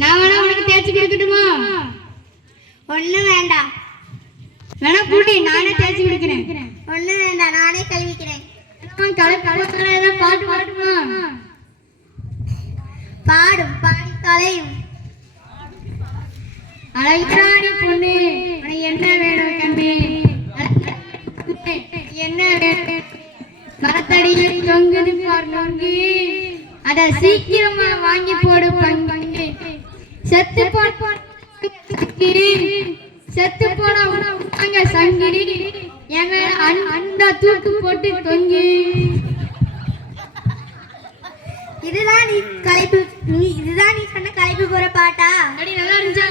நான் வேணா உனக்கு தேய்ச்சி கொடுக்கட்டுமா? ஒண்ணும் வேண்டாம். வேணா கூட்டி நானே தேய்ச்சி கொடுக்கிறேன். ஒண்ணும் வேண்டாம், நானே கழுவிக்கிறேன். பாட்டு பாடுமா? பாடும், பாடி தொலையும். அழகாடி பொண்ணு, என்ன வேணும் கண்ணு? என்ன வேணும்? மரத்தடியில் தொங்குது பார் நொங்கு, அத சீக்கிரமா வாங்கி போடு பங்கு. செத்து போன அங்க சங்கிரி என் அந்த தூக்கு போட்டு தொங்கி. இதுதான் நீ சொன்ன கலைப்பு போற பாட்டா? அடி நல்லா இருந்துச்சா?